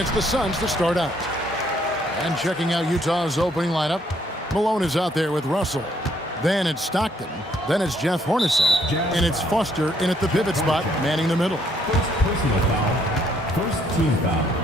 And it's the Suns to start out. And checking out Utah's opening lineup, Malone is out there with Russell. Then it's Stockton. Then it's Jeff Hornacek. And it's Foster in at the pivot spot, manning the middle. First personal foul. First team foul.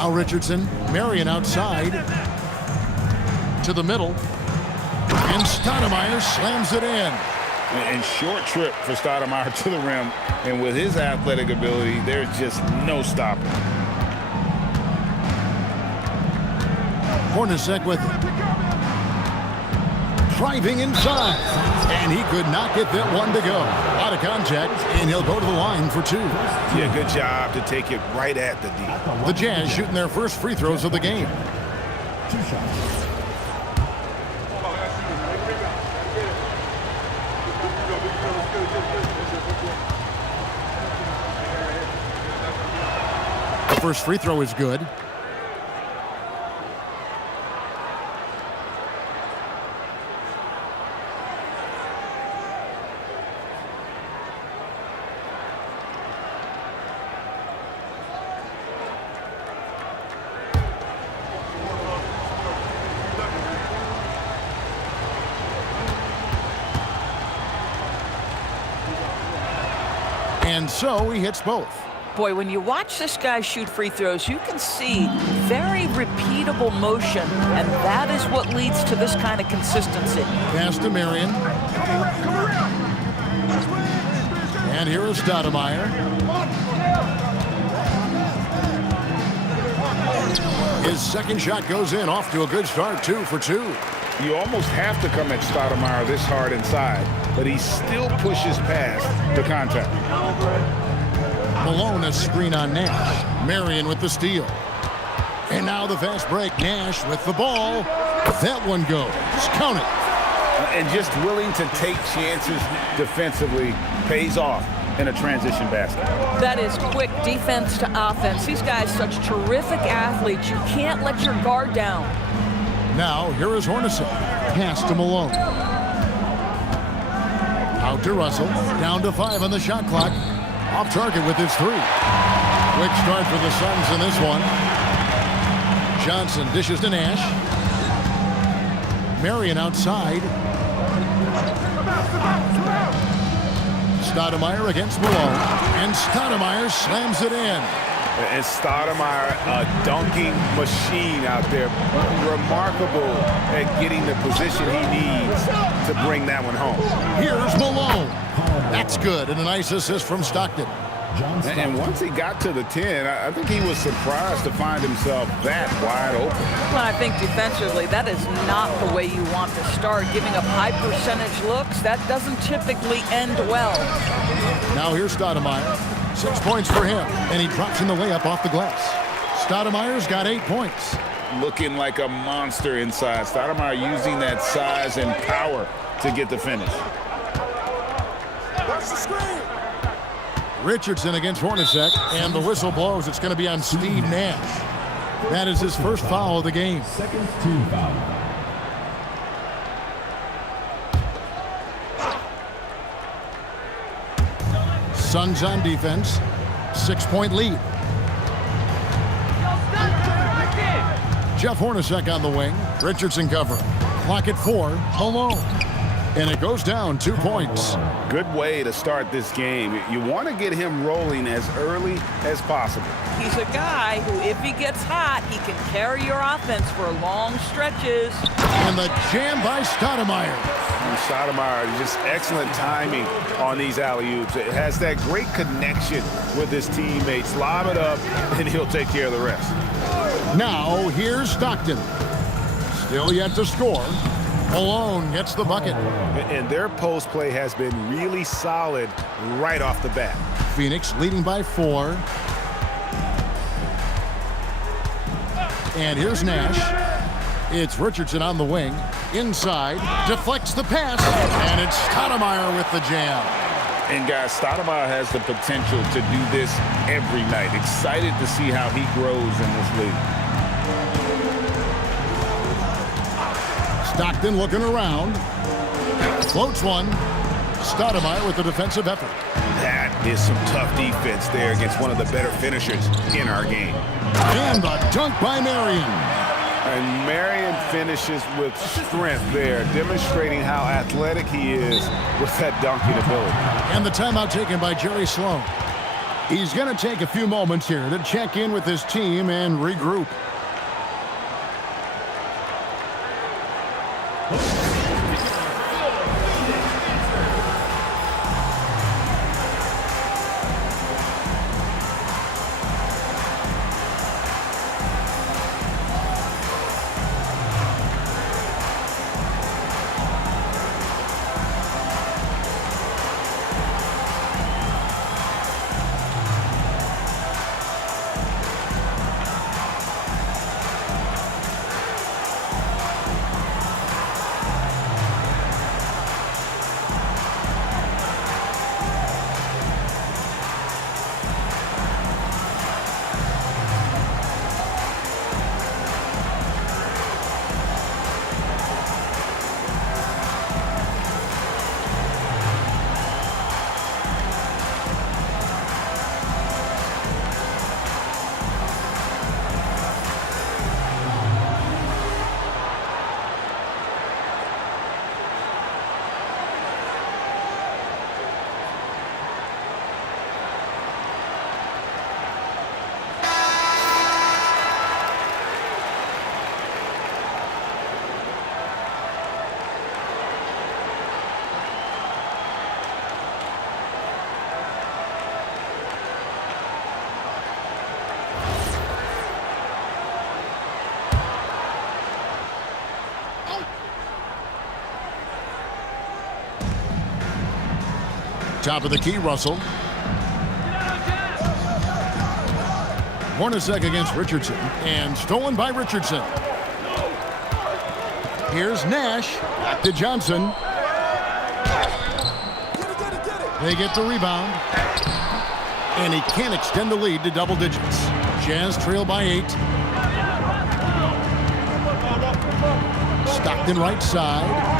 Al Richardson, Marion outside to the middle, and Stoudemire slams it in. And short trip for Stoudemire to the rim, and with his athletic ability, there's just no stopping. Hornacek with it. Driving inside, and he could not get that one to go. Out of contact, and he'll go to the line for two. Yeah, good job to take it right at the D. The Jazz shooting their first free throws of the game. 2 shots. The first free throw is good. And so he hits both. Boy, when you watch this guy shoot free throws, you can see very repeatable motion, and that is what leads to this kind of consistency. Pass to Marion. And here is Stoudemire. His second shot goes in, off to a good start, 2 for 2. You almost have to come at Stoudemire this hard inside, but he still pushes past the contact. Malone a screen on Nash. Marion with the steal. And now the fast break. Nash with the ball. That one goes. Count it. And just willing to take chances defensively pays off in a transition basket. That is quick defense to offense. These guys such terrific athletes. You can't let your guard down. Now, here is Hornacek. Pass to Malone. Out to Russell. Down to 5 on the shot clock. Off target with his 3. Quick start for the Suns in this one. Johnson dishes to Nash. Marion outside. Stoudemire against Malone. And Stoudemire slams it in. And Stoudemire, a dunking machine out there. Remarkable at getting the position he needs to bring that one home. Here's Malone. That's good, and a nice assist from Stockton. And once he got to the 10, I think he was surprised to find himself that wide open. Well, I think defensively, that is not the way you want to start. Giving up high percentage looks, that doesn't typically end well. Now here's Stoudemire. 6 points for him, and he drops in the layup off the glass. Stoudemire's got 8 points. Looking like a monster inside. Stoudemire using that size and power to get the finish. Richardson against Hornacek, and the whistle blows. It's going to be on Steve Nash. That is his first foul of the game. Second team foul. Suns on defense. 6-point lead. Jeff Hornacek on the wing. Richardson covering. Clock at 4. Malone. And it goes down 2 points. Good way to start this game. You want to get him rolling as early as possible. He's a guy who, if he gets hot, he can carry your offense for long stretches. And the jam by Stoudemire. And Stoudemire, just excellent timing on these alley-oops. It has that great connection with his teammates. Lob it up, and he'll take care of the rest. Now, here's Stockton. Still yet to score. Malone gets the bucket. And their post play has been really solid right off the bat. Phoenix leading by 4. And here's Nash. It's Richardson on the wing. Inside. Deflects the pass. And it's Stoudemire with the jam. And guys, Stoudemire has the potential to do this every night. Excited to see how he grows in this league. Stockton looking around. Floats one. Stoudemire with the defensive effort. That is some tough defense there against one of the better finishers in our game. And the dunk by Marion. And Marion finishes with strength there, demonstrating how athletic he is with that dunking ability. And the timeout taken by Jerry Sloan. He's going to take a few moments here to check in with his team and regroup. Top of the key, Russell. Hornacek against Richardson, and stolen by Richardson. Here's Nash, back to Johnson. They get the rebound, and he can't extend the lead to double digits. Jazz trail by 8. Stockton right side.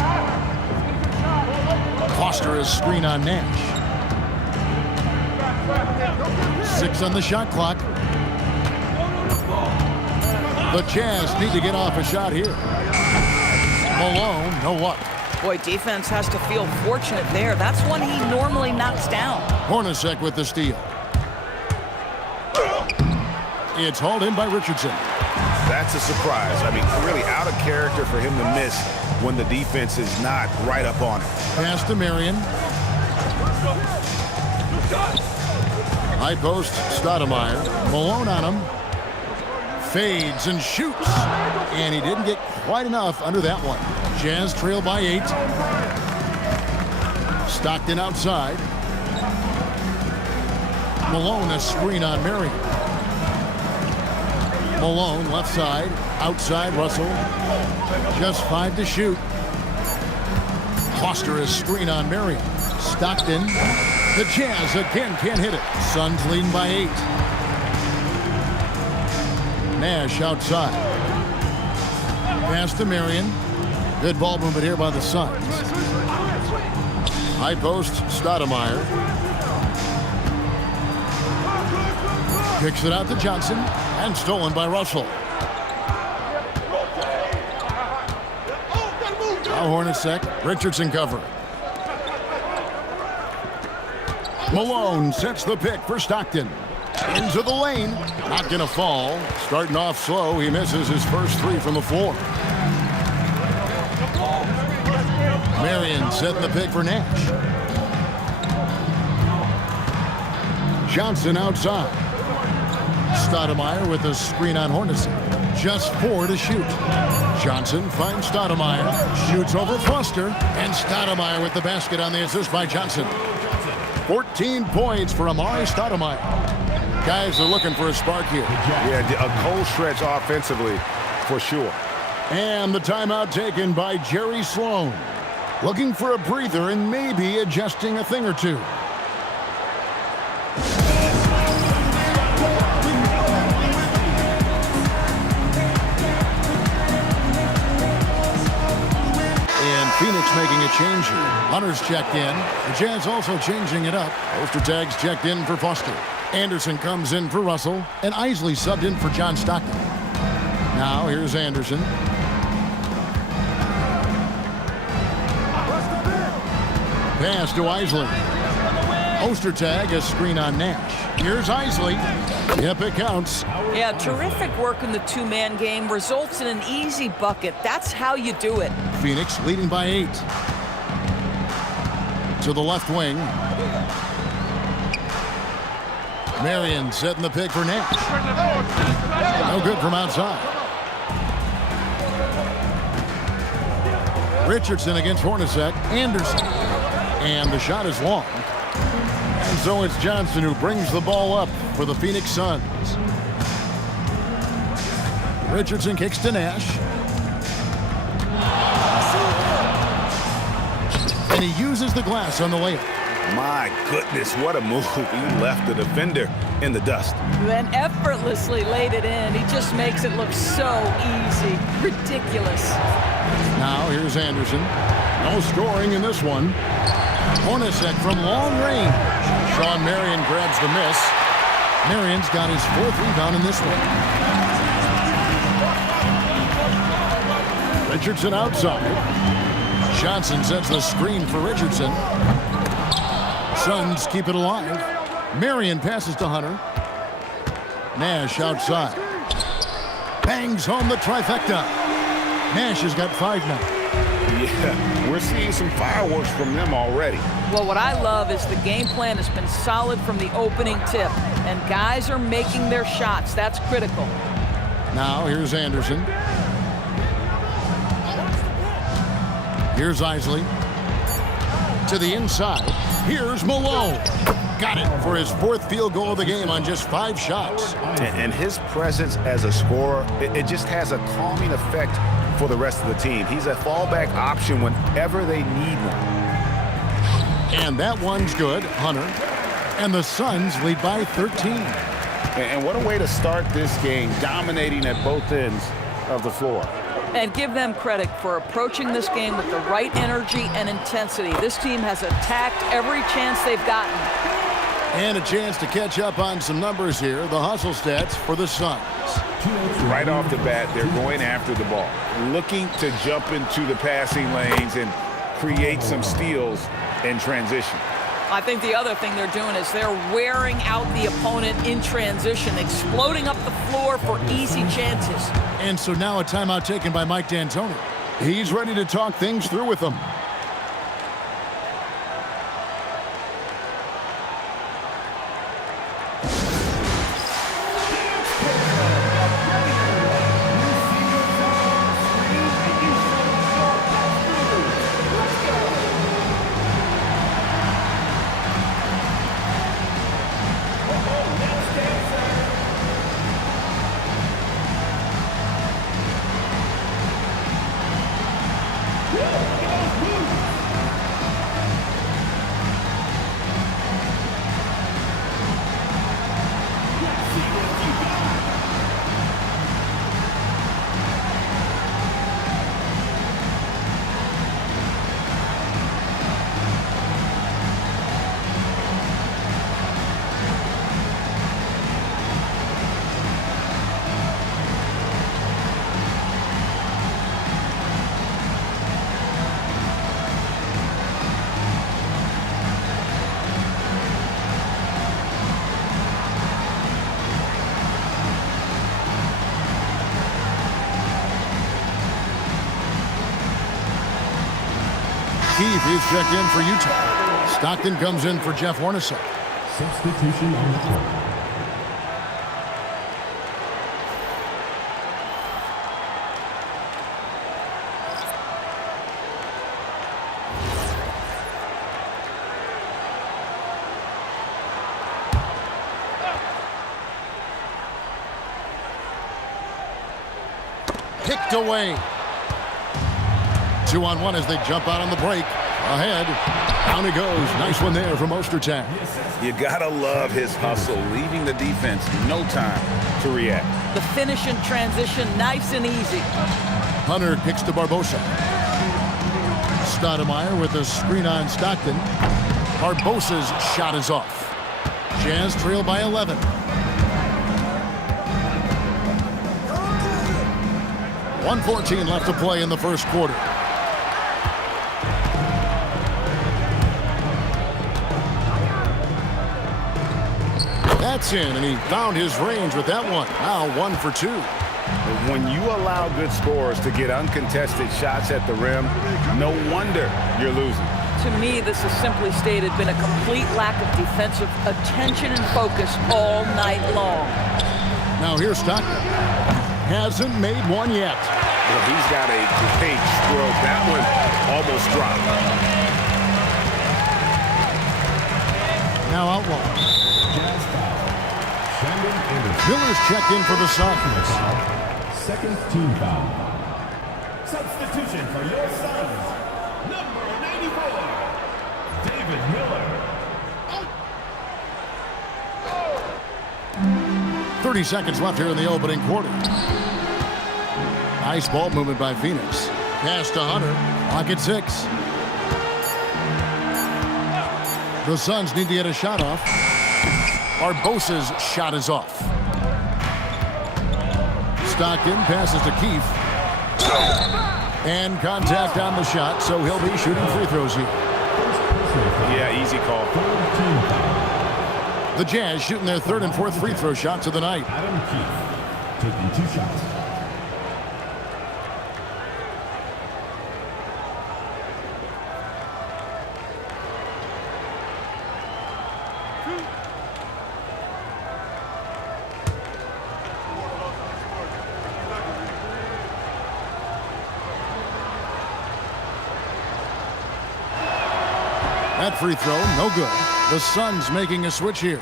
Foster is screen on Nash. 6 on the shot clock. The Jazz need to get off a shot here. Malone, no luck. Boy, defense has to feel fortunate there. That's one he normally knocks down. Hornacek with the steal. It's hauled in by Richardson. That's a surprise. I mean, really out of character for him to miss when the defense is not right up on him. Pass to Marion. High post, Stoudemire. Malone on him. Fades and shoots. And he didn't get quite enough under that one. Jazz trail by 8. Stockton outside. Malone a screen on Marion. Malone left side. Outside Russell. Just 5 to shoot. Foster is screen on Marion. Stockton. The Jazz again can't hit it. Suns leading by 8. Nash outside. Pass to Marion. Good ball movement here by the Suns. High post, Stoudemire. Kicks it out to Johnson. And stolen by Russell. Now Hornacek. Richardson cover. Malone sets the pick for Stockton. Into the lane. Not going to fall. Starting off slow. He misses his first 3 from the floor. Marion setting the pick for Nash. Johnson outside. Stoudemire with a screen on Hornacek. Just 4 to shoot. Johnson finds Stoudemire. Shoots over Foster. And Stoudemire with the basket on the assist by Johnson. 14 points for Amari Stoudemire. Guys are looking for a spark here. Yeah, a cold stretch offensively for sure. And the timeout taken by Jerry Sloan. Looking for a breather and maybe adjusting a thing or two. Phoenix making a change here. Hunter's checked in. The Jazz also changing it up. Ostertag's checked in for Foster. Anderson comes in for Russell. And Isley subbed in for John Stockton. Now here's Anderson. Pass to Isley. Ostertag, a screen on Nash. Here's Isley. Yep, it counts. Yeah, terrific work in the two-man game results in an easy bucket. That's how you do it. Phoenix leading by 8. To the left wing. Marion setting the pick for Nash. No good from outside. Richardson against Hornacek. Anderson. And the shot is long. And so it's Johnson who brings the ball up for the Phoenix Suns. Richardson kicks to Nash. And he uses the glass on the layup. My goodness, what a move. He left the defender in the dust. Then effortlessly laid it in. He just makes it look so easy. Ridiculous. Now here's Anderson. No scoring in this one. Hornacek from long range. Sean Marion grabs the miss. Marion's got his 4th rebound in this one. Richardson outside. Johnson sets the screen for Richardson. Suns keep it alive. Marion passes to Hunter. Nash outside. Bangs home the trifecta. Nash has got 5 now. Yeah, we're seeing some fireworks from them already. Well, what I love is the game plan has been solid from the opening tip, and guys are making their shots. That's critical. Now here's Anderson. Here's Isley. To the inside. Here's Malone. Got it for his 4th field goal of the game on just 5 shots. And his presence as a scorer, it just has a calming effect for the rest of the team. He's a fallback option whenever they need one. And that one's good, Hunter. And the Suns lead by 13. And what a way to start this game, dominating at both ends of the floor. And give them credit for approaching this game with the right energy and intensity. This team has attacked every chance they've gotten. And a chance to catch up on some numbers here. The hustle stats for the Suns. Right off the bat, they're going after the ball, looking to jump into the passing lanes and create some steals in transition. I think the other thing they're doing is they're wearing out the opponent in transition, exploding up the floor for easy chances. And so now a timeout taken by Mike D'Antoni. He's ready to talk things through with them. Keefe is checked in for Utah. Stockton comes in for Jeff Hornacek. Substitution on the court. Kicked away. 2-on-1 as they jump out on the break. Ahead. Down he goes. Nice one there from Ostertag. You gotta love his hustle, leaving the defense no time to react. The finish in transition, nice and easy. Hunter kicks to Barbosa. Stoudemire with a screen on Stockton. Barbosa's shot is off. Jazz trail by 11. 1:14 left to play in the first quarter. That's in, and he found his range with that one. Now 1 for 2. When you allow good scorers to get uncontested shots at the rim, no wonder you're losing. To me, this has simply stated been a complete lack of defensive attention and focus all night long. Now here's Stockton. Hasn't made one yet. Well, he's got a great stroke. That one almost dropped. Now Outlaw. Jazz foul. Brandon Anderson. Miller's checked in for the Suns. Second team foul. Substitution for your Suns, number 94, David Miller. 30 seconds left here in the opening quarter. Nice ball movement by Phoenix. Pass to Hunter. Clock at 6. The Suns need to get a shot off. Barbosa's shot is off. Stockton passes to Keefe. And contact on the shot, so he'll be shooting free throws here. Yeah, easy call. The Jazz shooting their third and fourth free throw shots of the night. Adam Keefe taking 2 shots. That free throw, no good. The Suns making a switch here.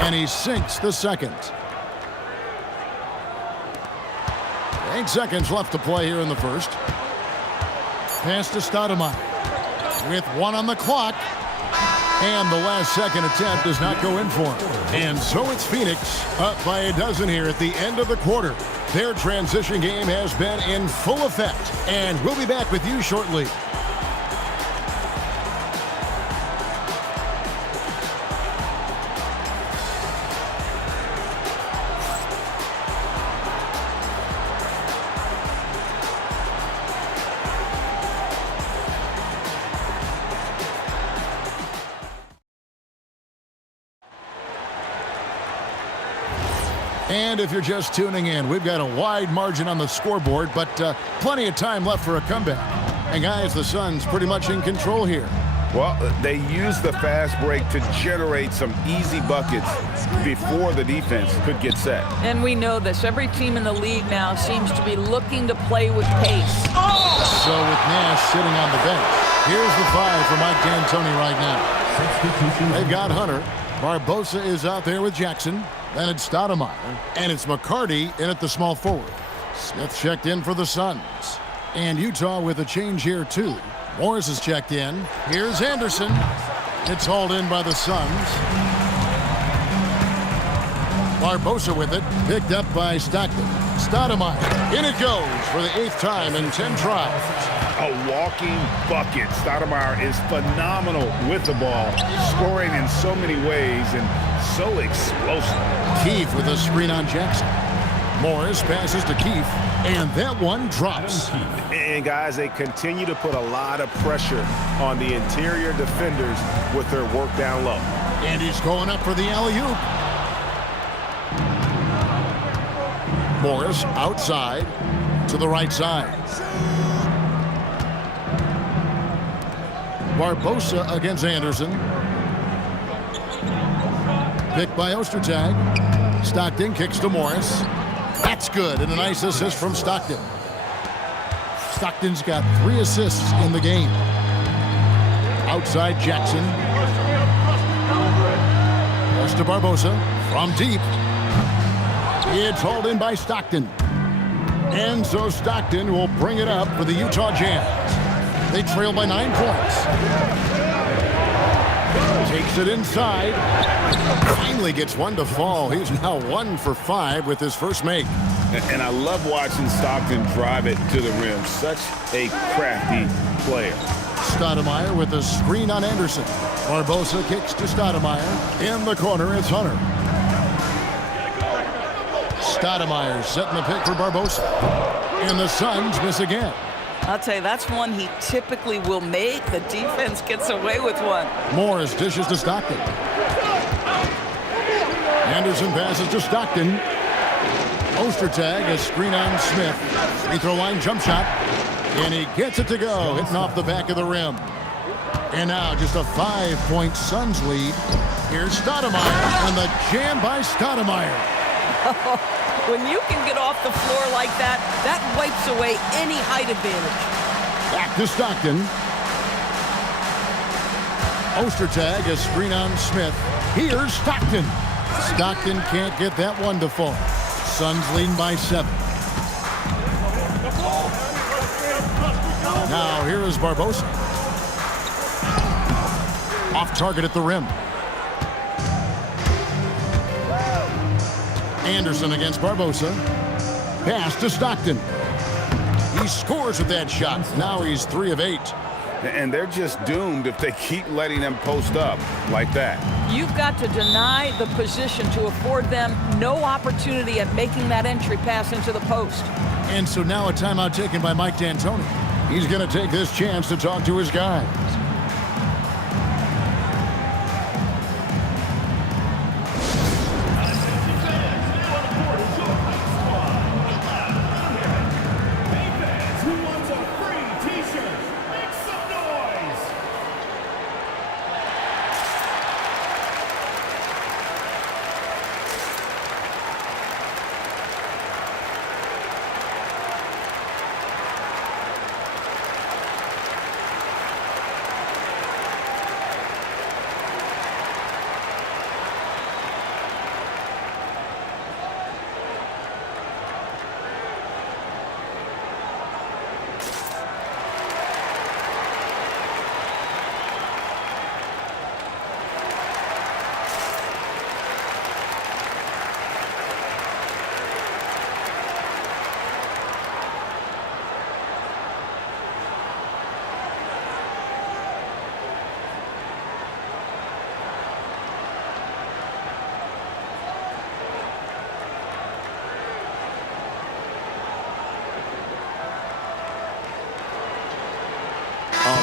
And he sinks the second. 8 seconds left to play here in the first. Pass to Stoudemire. With 1 on the clock. And the last second attempt does not go in for him. And so it's Phoenix up by a dozen here at the end of the quarter. Their transition game has been in full effect. And we'll be back with you shortly. And if you're just tuning in, we've got a wide margin on the scoreboard, but plenty of time left for a comeback. And guys, the Suns pretty much in control here. Well, they used the fast break to generate some easy buckets before the defense could get set. And we know this. Every team in the league now seems to be looking to play with pace. So with Nash sitting on the bench, here's the 5 for Mike D'Antoni right now. Substitution. They've got Hunter. Barbosa is out there with Jackson. Then it's Stoudemire. And it's McCarty in at the small forward. Smith checked in for the Suns. And Utah with a change here, too. Morris is checked in. Here's Anderson. It's hauled in by the Suns. Barbosa with it. Picked up by Stockton. Stoudemire. In it goes for the 8th time in 10 tries. A walking bucket. Stoudemire is phenomenal with the ball, scoring in so many ways and so explosive. Keefe with a screen on Jackson. Morris passes to Keefe, and that one drops. And guys, they continue to put a lot of pressure on the interior defenders with their work down low. And he's going up for the alley-oop. Morris outside to the right side. Barbosa against Anderson. Picked by Ostertag. Stockton kicks to Morris. That's good, and a nice assist from Stockton. Stockton's got 3 assists in the game. Outside Jackson. Pass to Barbosa from deep. It's hauled in by Stockton. And so Stockton will bring it up for the Utah Jazz. They trail by 9 points. Takes it inside. Finally gets one to fall. He's now 1 for 5 with his first make. And I love watching Stockton drive it to the rim. Such a crafty player. Stoudemire with a screen on Anderson. Barbosa kicks to Stoudemire. In the corner, it's Hunter. Stoudemire setting the pick for Barbosa. And the Suns miss again. I'll tell you, that's one he typically will make. The defense gets away with one. Morris dishes to Stockton. Anderson passes to Stockton. Ostertag, a screen on Smith. Free throw line jump shot. And he gets it to go, hitting off the back of the rim. And now just a 5-point Suns lead. Here's Stoudemire, and the jam by Stoudemire. When you can get off the floor like that, that wipes away any height advantage. Back to Stockton. Ostertag, a screen on Smith. Here's Stockton. Stockton can't get that one to fall. Suns leading by 7. Now here is Barbosa. Off target at the rim. Anderson against Barbosa. Pass to Stockton. He scores with that shot. Now he's 3 of 8. And they're just doomed if they keep letting them post up like that. You've got to deny the position to afford them no opportunity at making that entry pass into the post. And so now a timeout taken by Mike D'Antoni. He's going to take this chance to talk to his guys.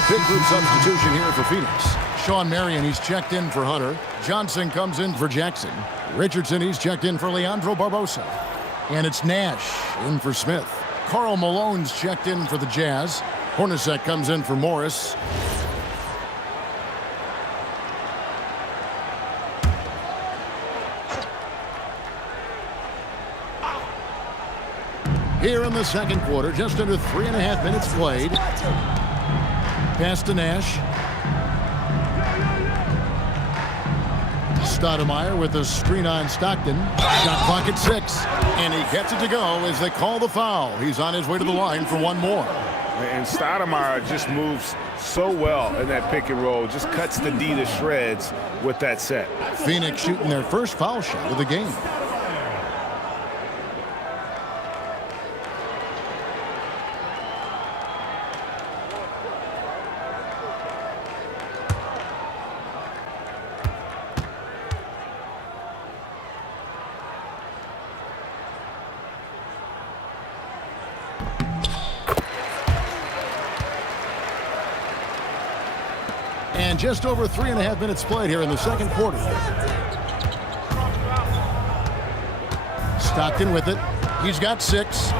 Big group substitution here for Phoenix. Sean Marion, he's checked in for Hunter. Johnson comes in for Jackson. Richardson, he's checked in for Leandro Barbosa. And it's Nash in for Smith. Karl Malone's checked in for the Jazz. Hornacek comes in for Morris. Here in the second quarter, just under 3.5 minutes played. Pass to Nash. Stoudemire with a screen on Stockton. Shot clock at 6. And he gets it to go as they call the foul. He's on his way to the line for one more. And Stoudemire just moves so well in that pick and roll. Just cuts the D to shreds with that set. Phoenix shooting their first foul shot of the game. And just over 3.5 minutes played here in the second quarter. Stockton with it. He's got 6.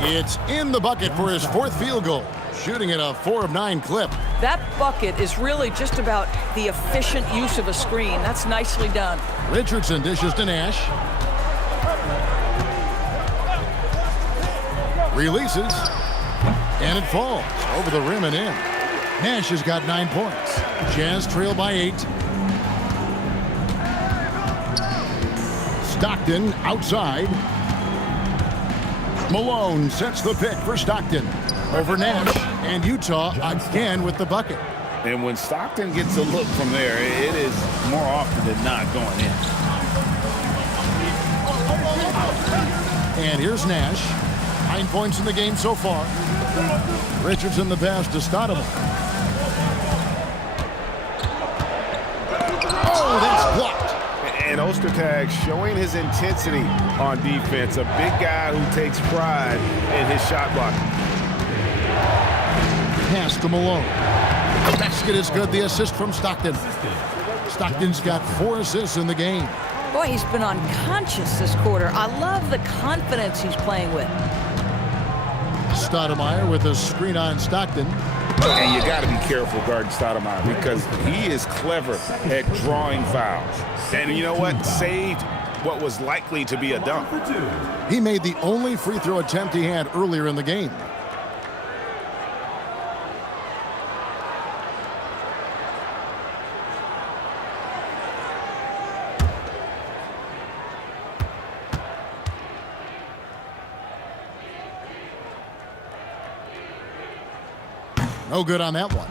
It's in the bucket for his 4th field goal. Shooting at a 4 of 9 clip. That bucket is really just about the efficient use of a screen. That's nicely done. Richardson dishes to Nash. Releases. And it falls over the rim and in. Nash has got 9 points. Jazz trail by 8. Stockton outside. Malone sets the pick for Stockton. Over Nash, and Utah again with the bucket. And when Stockton gets a look from there, it is more often than not going in. And here's Nash. 9 points in the game so far. Richardson the pass to Stoudemire. Oh, that's blocked. And Ostertag showing his intensity on defense. A big guy who takes pride in his shot blocking. Pass to Malone. The basket is good. The assist from Stockton. Stockton's got 4 assists in the game. Boy, he's been unconscious this quarter. I love the confidence he's playing with. Stoudemire with a screen on Stockton. And you got to be careful guarding Stoudemire because he is clever at drawing fouls. And you know what? Saved what was likely to be a dunk. He made the only free throw attempt he had earlier in the game. No good on that one.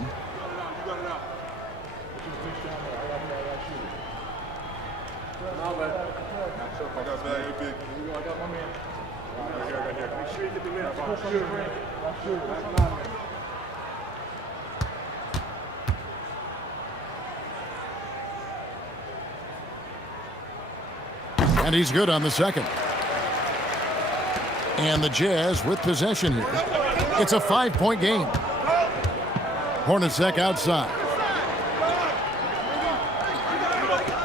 And he's good on the second. And the Jazz with possession here. It's a 5-point game. Hornacek outside.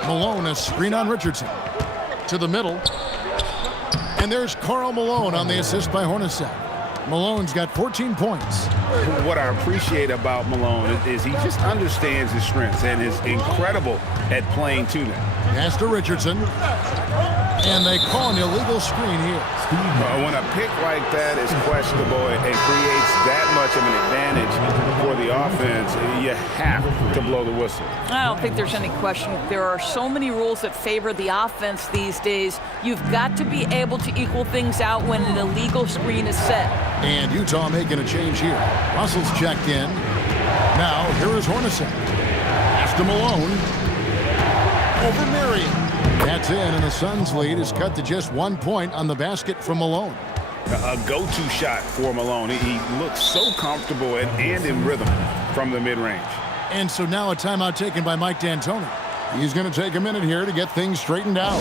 Malone, a screen on Richardson. To the middle. And there's Karl Malone on the assist by Hornacek. Malone's got 14 points. What I appreciate about Malone is he just understands his strengths and is incredible at playing to them. Pass to Richardson. And they call an illegal screen here. When a pick like that is questionable and creates that much of an advantage for the offense, you have to blow the whistle. I don't think there's any question. There are so many rules that favor the offense these days. You've got to be able to equal things out when an illegal screen is set. And Utah making a change here. Russell's checked in. Now, here is Hornacek. Pass to Malone. Over Marion. That's in, and the Suns' lead is cut to just 1 point on the basket from Malone. A go-to shot for Malone. He looks so comfortable and in rhythm from the mid-range. And so now a timeout taken by Mike D'Antoni. He's going to take a minute here to get things straightened out.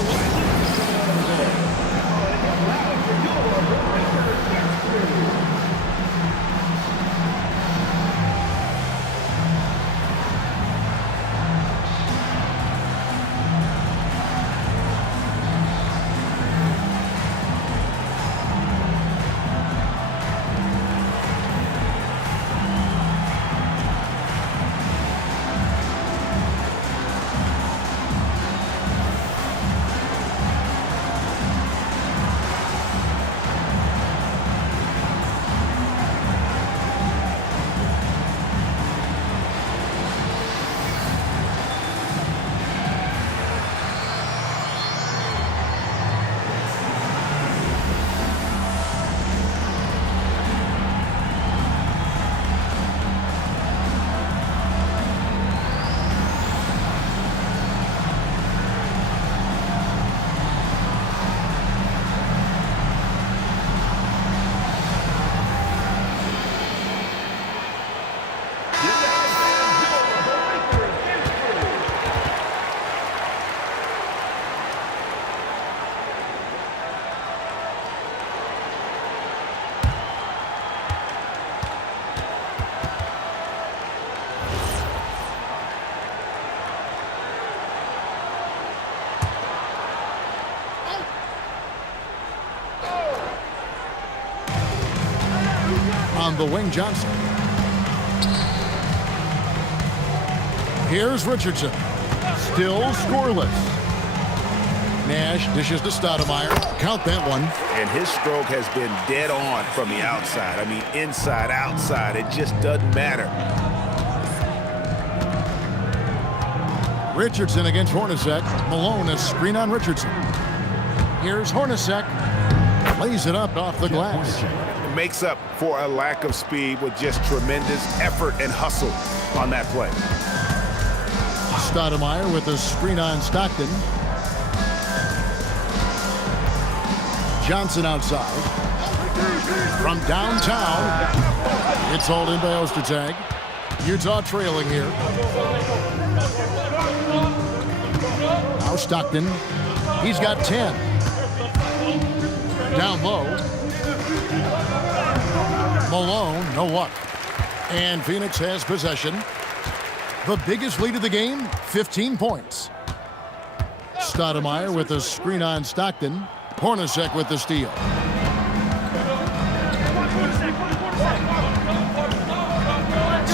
On the wing, Johnson. Here's Richardson. Still scoreless. Nash dishes to Stoudemire. Count that one. And his stroke has been dead on from the outside. I mean, inside, outside. It just doesn't matter. Richardson against Hornacek. Malone, a screen on Richardson. Here's Hornacek. Lays it up off the glass. It makes up for a lack of speed with just tremendous effort and hustle on that play. Stoudemire with a screen on Stockton. Johnson outside. From downtown, it's hauled in by Ostertag. Utah trailing here. Now Stockton. He's got 10. Down low. Malone, no luck. And Phoenix has possession. The biggest lead of the game, 15 points. Stoudemire with a screen on Stockton. Hornacek with the steal.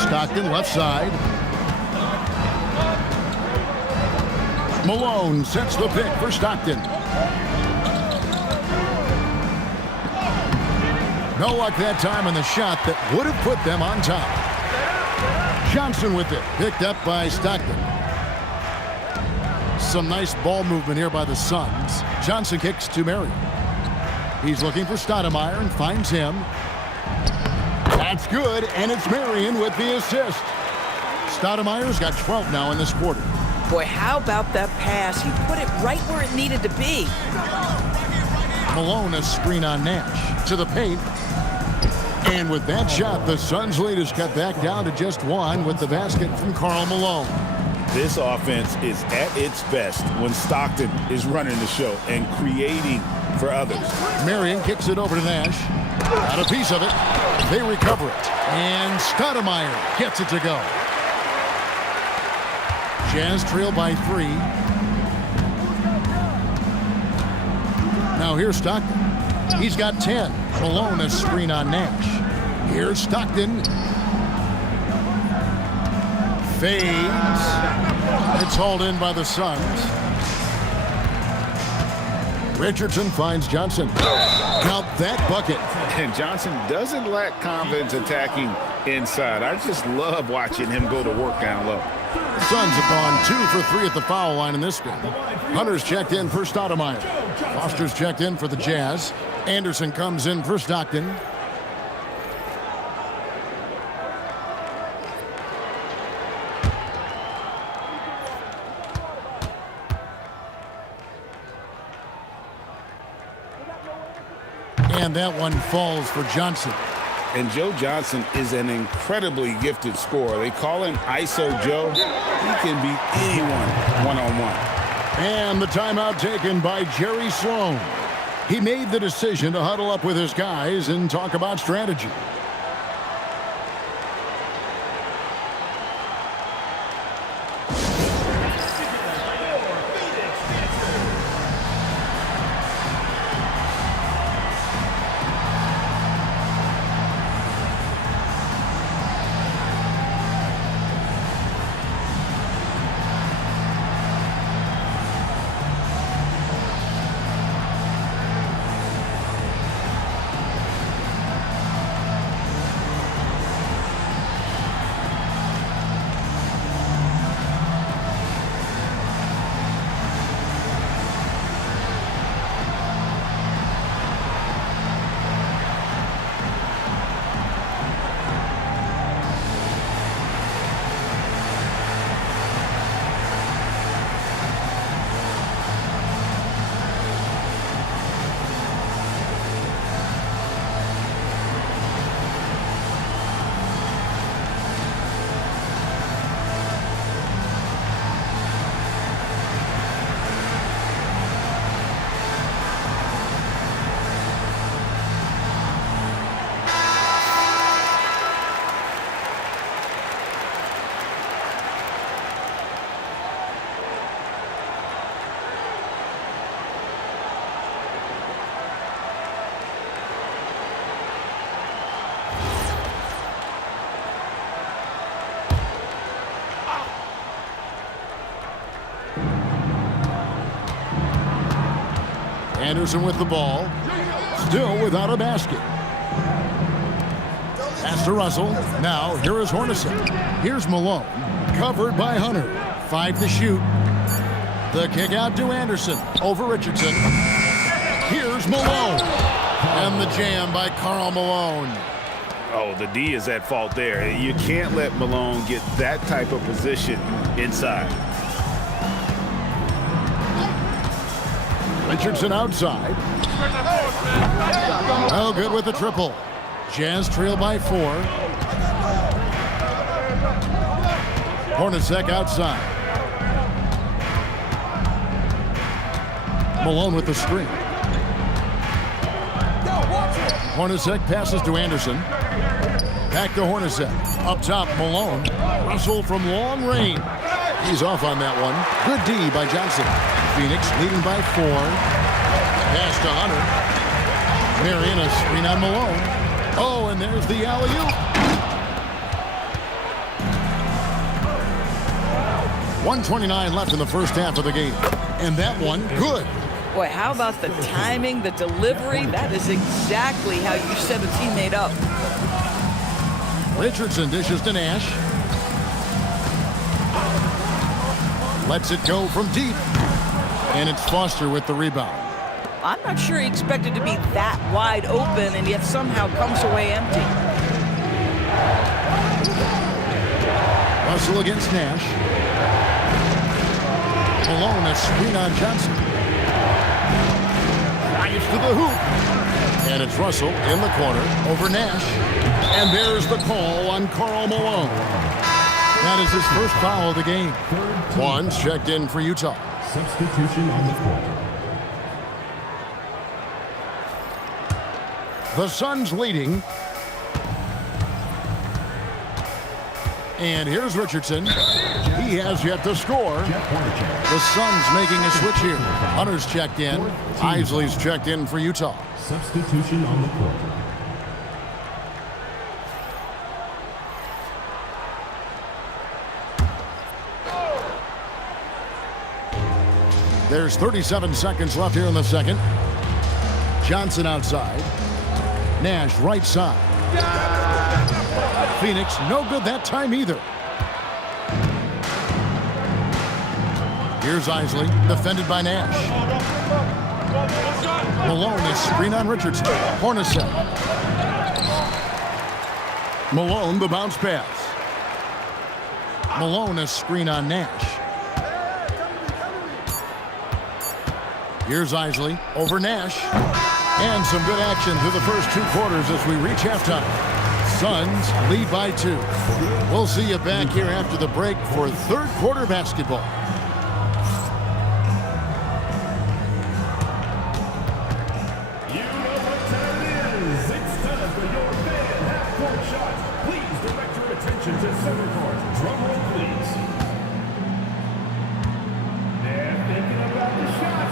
Stockton left side. Malone sets the pick for Stockton. No luck that time on the shot that would have put them on top. Johnson with it, picked up by Stockton. Some nice ball movement here by the Suns. Johnson kicks to Marion. He's looking for Stoudemire and finds him. That's good, and it's Marion with the assist. Stoudemire's got 12 now in this quarter. Boy, how about that pass? He put it right where it needed to be. Malone a screen on Nash to the paint. And with that shot, the Suns' lead is cut back down to just one with the basket from Karl Malone. This offense is at its best when Stockton is running the show and creating for others. Marion kicks it over to Nash. Got a piece of it. They recover it. And Stoudemire gets it to go. Jazz trail by 3. Now here's Stockton. He's got 10. Malone a screen on Nash. Here's Stockton. Fades. It's hauled in by the Suns. Richardson finds Johnson. Count that bucket. And Johnson doesn't lack confidence attacking inside. I just love watching him go to work down low. The Suns have gone 2 for 3 at the foul line in this game. Hunter's checked in for Stoudemire. Foster's checked in for the Jazz. Anderson comes in for Stockton. And that one falls for Johnson. And Joe Johnson is an incredibly gifted scorer. They call him ISO Joe. He can beat anyone one-on-one. And the timeout taken by Jerry Sloan. He made the decision to huddle up with his guys and talk about strategy. Anderson with the ball. Still without a basket. Pass to Russell. Now, here is Hornacek. Here's Malone. Covered by Hunter. 5 to shoot. The kick out to Anderson. Over Richardson. Here's Malone. And the jam by Karl Malone. Oh, the D is at fault there. You can't let Malone get that type of position inside. Richardson outside. Oh, good with the triple. Jazz trail by 4. Hornacek outside. Malone with the screen. Hornacek passes to Anderson. Back to Hornacek. Up top, Malone. Russell from long range. He's off on that one. Good D by Johnson. Phoenix leading by 4. Pass to Hunter. Marion a screen on Malone. Oh, and there's the alley-oop. 1:29 left in the first half of the game. And that one, good. Boy, how about the timing, the delivery? That is exactly how you set a teammate up. Richardson dishes to Nash. Lets it go from deep. And it's Foster with the rebound. I'm not sure he expected to be that wide open and yet somehow comes away empty. Russell against Nash. Malone a screen on Johnson. Drives to the hoop. And it's Russell in the corner over Nash. And there's the call on Karl Malone. That is his first foul of the game. One's checked in for Utah. Substitution on the court. The Suns leading. And here's Richardson. He has yet to score. The Suns making a switch here. Hunter's checked in. Isley's checked in for Utah. Substitution on the court. There's 37 seconds left here in the second. Johnson outside. Nash right side. Phoenix no good that time either. Here's Isley, defended by Nash. Malone is screen on Richardson. Hornacek. Malone the bounce pass. Malone is screen on Nash. Here's Isley over Nash. And some good action through the first 2 quarters as we reach halftime. Suns lead by 2. We'll see you back here after the break for third quarter basketball. You know what time it is. It's time for your fan half-court shots. Please direct your attention to center court. Drum roll, please. They're thinking about the shot.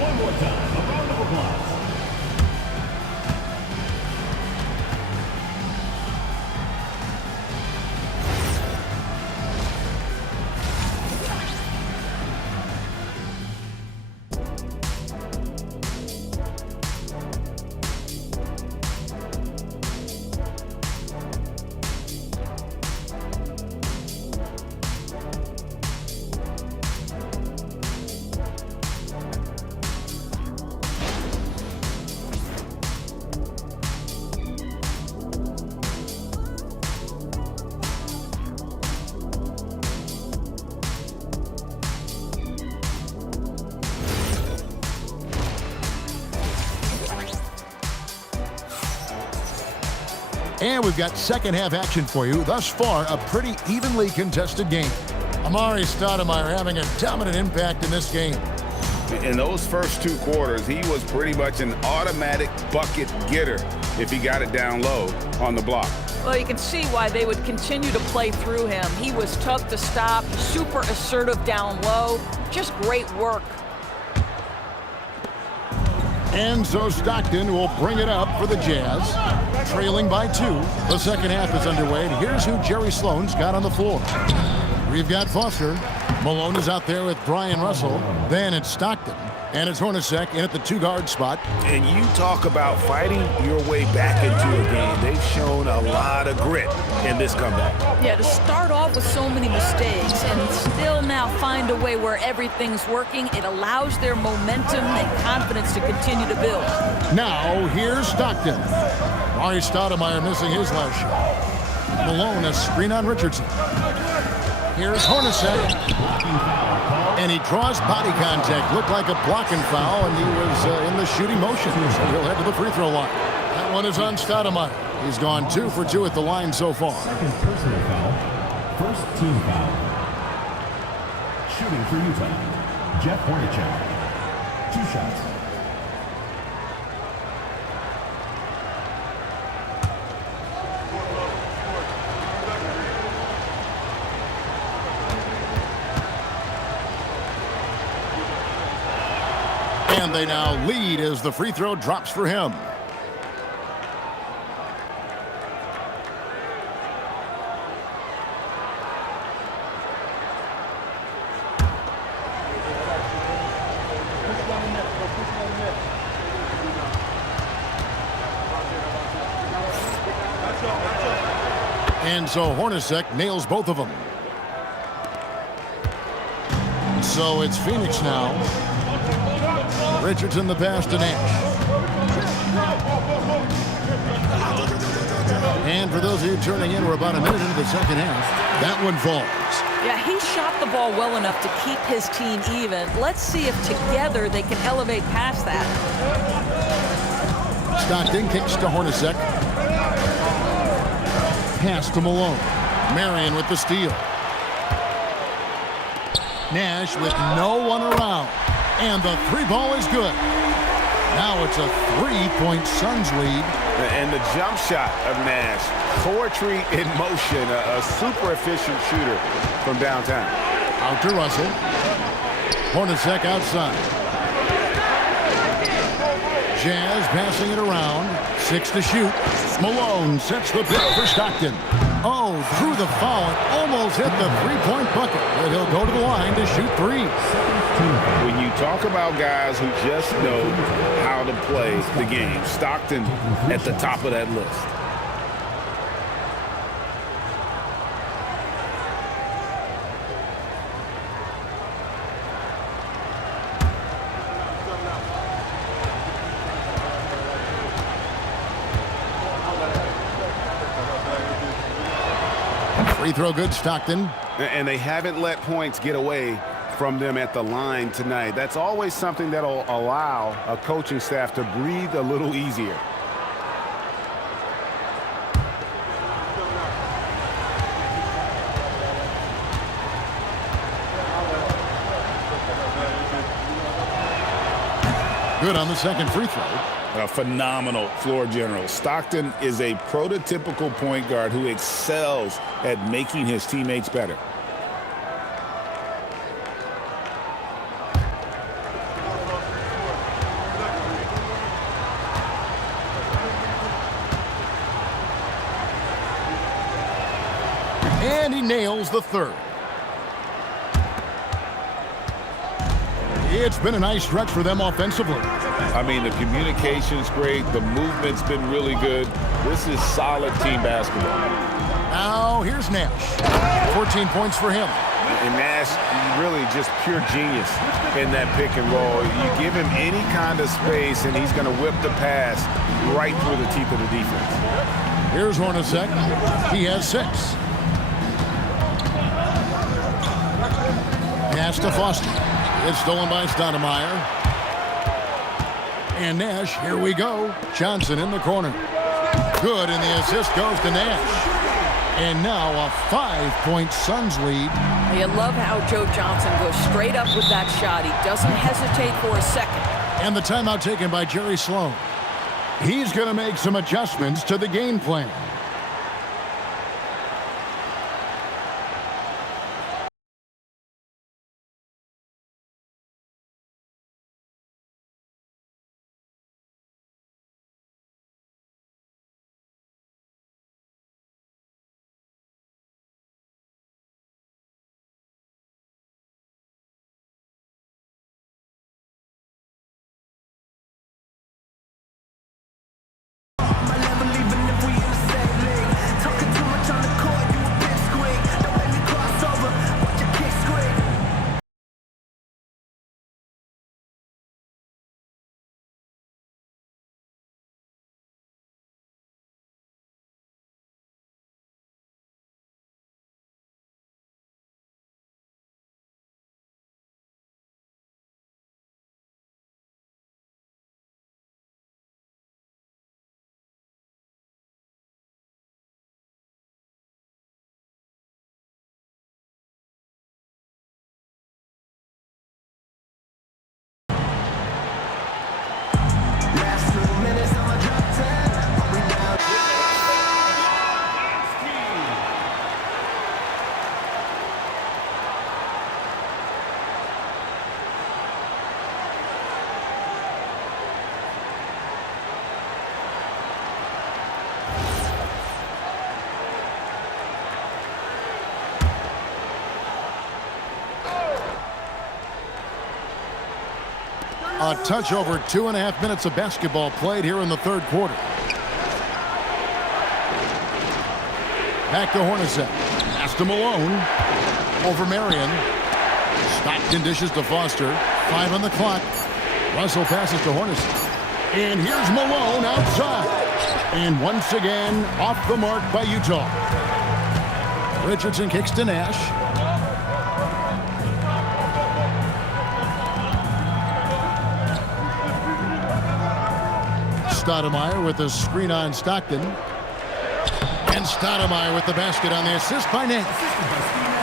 One more time. A round of applause. And we've got second half action for you. Thus far, a pretty evenly contested game. Amari Stoudemire having a dominant impact in this game. In those first 2 quarters, he was pretty much an automatic bucket getter if he got it down low on the block. Well, you can see why they would continue to play through him. He was tough to stop, super assertive down low. Just great work. And so Stockton will bring it up for the Jazz, trailing by 2. The second half is underway, and here's who Jerry Sloan's got on the floor. We've got Foster. Malone is out there with Brian Russell. Then it's Stockton. And it's Hornacek in at the 2-guard spot. And you talk about fighting your way back into a game. They've shown a lot of grit in this comeback. Yeah, to start off with so many mistakes and still now find a way where everything's working, it allows their momentum and confidence to continue to build. Now, here's Stockton. Mari Stoudemire missing his last shot. Malone, a screen on Richardson. Here's Hornacek. And he draws body contact. Looked like a blocking foul, and he was in the shooting motion. So he'll head to the free throw line. That one is on Stoudemire. He's gone 2 for 2 at the line so far. Second personal foul. First team foul. Shooting for Utah, Jeff Hornacek. 2 shots. And they now lead as the free throw drops for him. And so Hornacek nails both of them. So it's Phoenix now. Richardson the pass to Nash. And for those of you turning in, we're about a minute into the second half. That one falls. Yeah, he shot the ball well enough to keep his team even. Let's see if together they can elevate past that. Stockton kicks to Hornacek. Pass to Malone. Marion with the steal. Nash with no one around. And the 3 ball is good. Now it's a 3-point Suns lead. And the jump shot of Nash. Poetry in motion. A super efficient shooter from downtown. Out to Russell. Hornacek outside. Jazz passing it around. 6 to shoot. Malone sets the pick for Stockton. Oh, drew the foul and almost hit the 3-point bucket. But he'll go to the line to shoot 3. When you talk about guys who just know how to play the game, Stockton at the top of that list. Free throw good, Stockton. And they haven't let points get away from them at the line tonight. That's always something that'll allow a coaching staff to breathe a little easier. Good on the second free throw. A phenomenal floor general. Stockton is a prototypical point guard who excels at making his teammates better. And he nails the third. It's been a nice stretch for them offensively. I mean, the communication's great. The movement's been really good. This is solid team basketball. Now, here's Nash. 14 points for him. And Nash, really just pure genius in that pick and roll. You give him any kind of space, and he's going to whip the pass right through the teeth of the defense. Here's Hornacek. He has 6. Pass to Foster. It's stolen by Stoudemire. And Nash, here we go. Johnson in the corner. Good, and the assist goes to Nash. And now a 5-point Suns lead. You love how Joe Johnson goes straight up with that shot. He doesn't hesitate for a second. And the timeout taken by Jerry Sloan. He's going to make some adjustments to the game plan. A touch over 2.5 minutes of basketball played here in the third quarter. Back to Hornacek. Pass to Malone. Over Marion. Stockton dishes to Foster. 5 on the clock. Russell passes to Hornacek. And here's Malone outside. And once again, off the mark by Utah. Richardson kicks to Nash. Stoudemire with the screen on Stockton. And Stoudemire with the basket on the assist by Nash.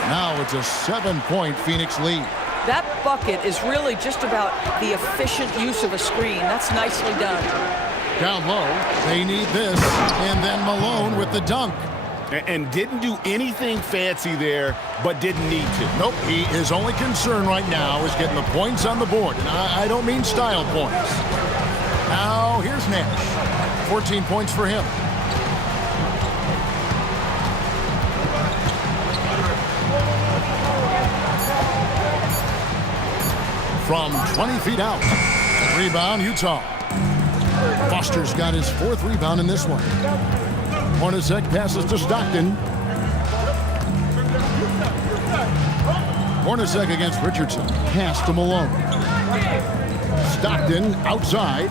Now it's a 7-point Phoenix lead. That bucket is really just about the efficient use of a screen. That's nicely done. Down low, they need this. And then Malone with the dunk. And didn't do anything fancy there, but didn't need to. Nope, his only concern right now is getting the points on the board. And I don't mean style points. Now, here's Nash. 14 points for him. From 20 feet out. Rebound, Utah. Foster's got his 4th rebound in this one. Hornacek passes to Stockton. Hornacek against Richardson. Pass to Malone. Stockton outside.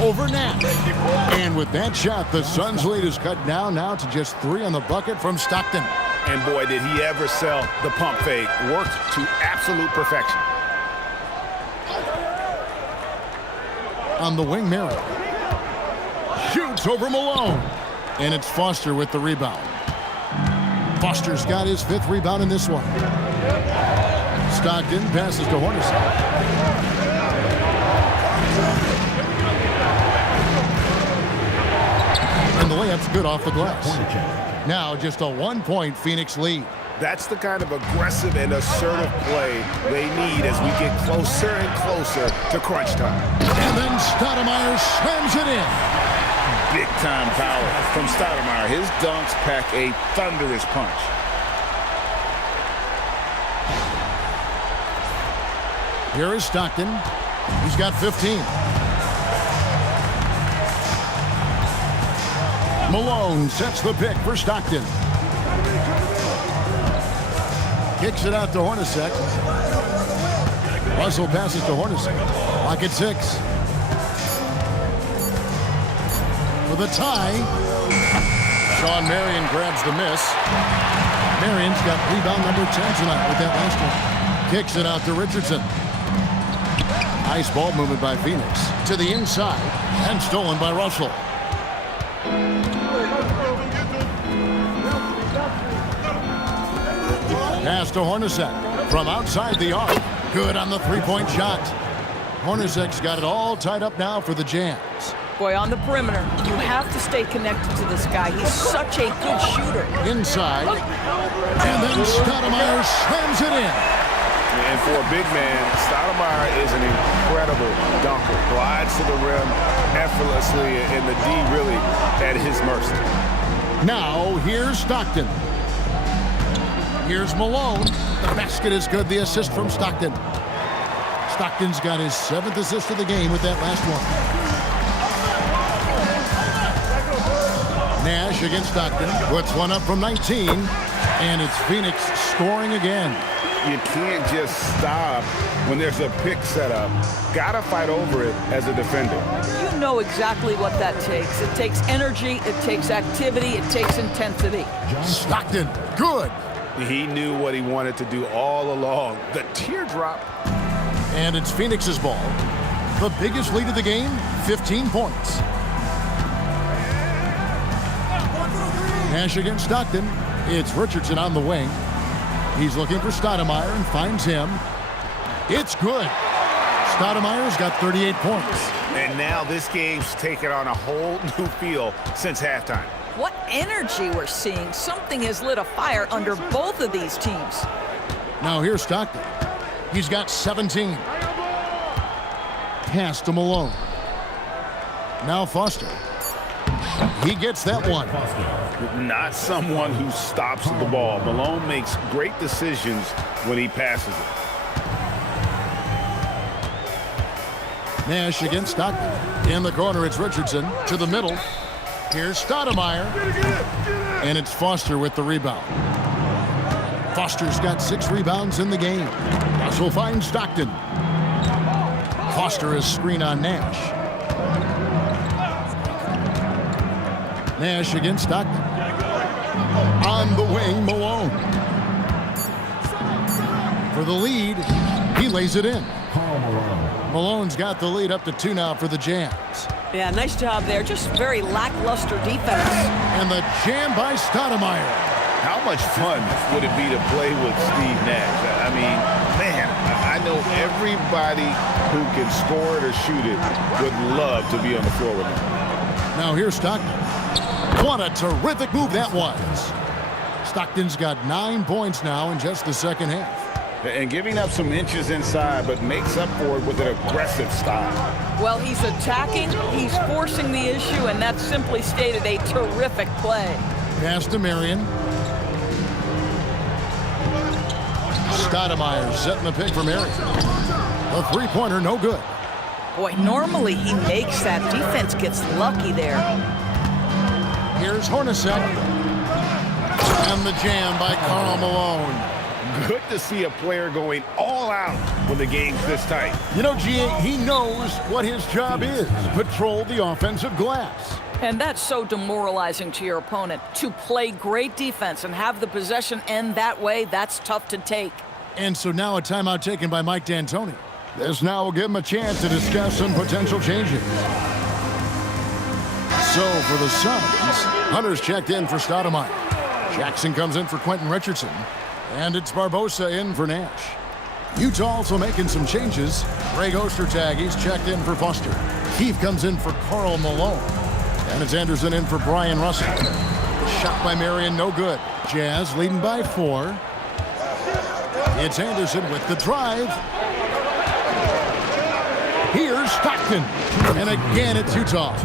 Over Nash. And with that shot, the Suns' lead is cut down now to just 3 on the bucket from Stockton. And boy, did he ever sell the pump fake. Worked to absolute perfection. On the wing, Marion. Shoots over Malone. And it's Foster with the rebound. Foster's got his 5th rebound in this one. Stockton passes to Hornacek. And the layup's good off the glass. Now just a 1-point Phoenix lead. That's the kind of aggressive and assertive play they need as we get closer and closer to crunch time. And then Stoudemire slams it in. Big-time power from Stoudemire. His dunks pack a thunderous punch. Here is Stockton. He's got 15. Malone sets the pick for Stockton. Kicks it out to Hornacek. Russell passes to Hornacek. Clock at 6. For the tie. Sean Marion grabs the miss. Marion's got rebound number 10 tonight with that last one. Kicks it out to Richardson. Nice ball movement by Phoenix. To the inside. And stolen by Russell. Pass to Hornacek from outside the arc. Good on the 3-point shot. Hornacek's got it all tied up now for the Jazz. Boy, on the perimeter, you have to stay connected to this guy. He's such a good shooter. Inside. And then Stoudemire slams it in. And for a big man, Stoudemire is an incredible dunker. Glides to the rim effortlessly, and the D really at his mercy. Now, here's Stockton. Here's Malone. The basket is good. The assist from Stockton. Stockton's got his 7th assist of the game with that last one. Nash against Stockton. Puts one up from 19. And it's Phoenix scoring again. You can't just stop when there's a pick set up. Gotta fight over it as a defender. You know exactly what that takes. It takes energy, it takes activity, it takes intensity. Stockton, good. He knew what he wanted to do all along. The teardrop. And it's Phoenix's ball. The biggest lead of the game, 15 points. Nash against Stockton. It's Richardson on the wing. He's looking for Stoudemire and finds him. It's good. Stoudemire's got 38 points. And now this game's taken on a whole new feel since halftime. What energy we're seeing. Something has lit a fire under both of these teams. Now here's Stockton. He's got 17. Pass to Malone. Now Foster. He gets that one. Not someone who stops the ball. Malone makes great decisions when he passes it. Nash against Stockton. In the corner, it's Richardson. To the middle. Here's Stoudemire. And it's Foster with the rebound. Foster's got 6 rebounds in the game. Russell finds Stockton. Foster is screen on Nash. Nash against Stockton. On the wing, Malone. For the lead, he lays it in. Karl Malone. Malone's got the lead up to 2 now for the Jazz. Yeah, nice job there. Just very lackluster defense. And the jam by Stoudemire. How much fun would it be to play with Steve Nash? I mean, man, I know everybody who can score it or shoot it would love to be on the floor with him. Now here's Stockton. What a terrific move that was. Stockton's got 9 points now in just the second half. And giving up some inches inside, but makes up for it with an aggressive style. Well, he's attacking, he's forcing the issue, and that's simply stated a terrific play. Pass to Marion. Stoudemire setting the pick for Marion. A three-pointer, no good. Boy, normally he makes that. Defense gets lucky there. Here's Hornacek. And the jam by Karl Malone. Good to see a player going all out when the game's this tight. You know, G.A., he knows what his job is. Patrol the offensive glass. And that's so demoralizing to your opponent. To play great defense and have the possession end that way, that's tough to take. And so now a timeout taken by Mike D'Antoni. This now will give him a chance to discuss some potential changes. So for the Suns, Hunter's checked in for Stoudemire. Jackson comes in for Quentin Richardson. And it's Barbosa in for Nash. Utah also making some changes. Greg Ostertag, he's checked in for Foster. Keefe comes in for Karl Malone. And it's Anderson in for Brian Russell. Shot by Marion, no good. Jazz leading by 4. It's Anderson with the drive. Here's Stockton. And again, it's Utah.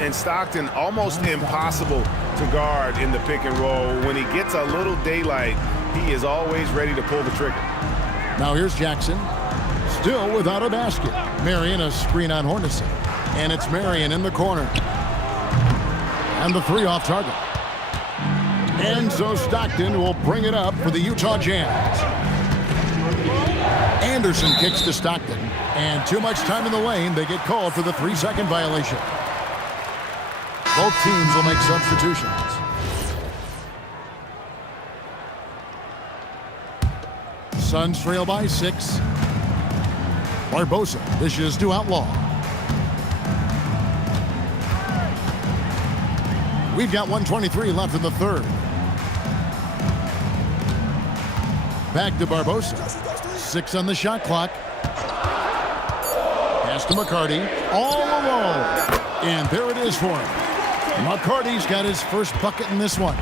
And Stockton almost impossible to guard in the pick and roll. When he gets a little daylight, he is always ready to pull the trigger. Now here's Jackson. Still without a basket. Marion a screen on Hornacek. And it's Marion in the corner. And the 3 off target. And so Stockton will bring it up for the Utah Jazz. Anderson kicks to Stockton. And too much time in the lane. They get called for the 3-second violation. Both teams will make substitutions. Suns trail by 6. Barbosa dishes to Outlaw. We've got 1:23 left in the third. Back to Barbosa. 6 on the shot clock. Pass to McCarty. All alone. And there it is for him. McCarty's got his first bucket in this one.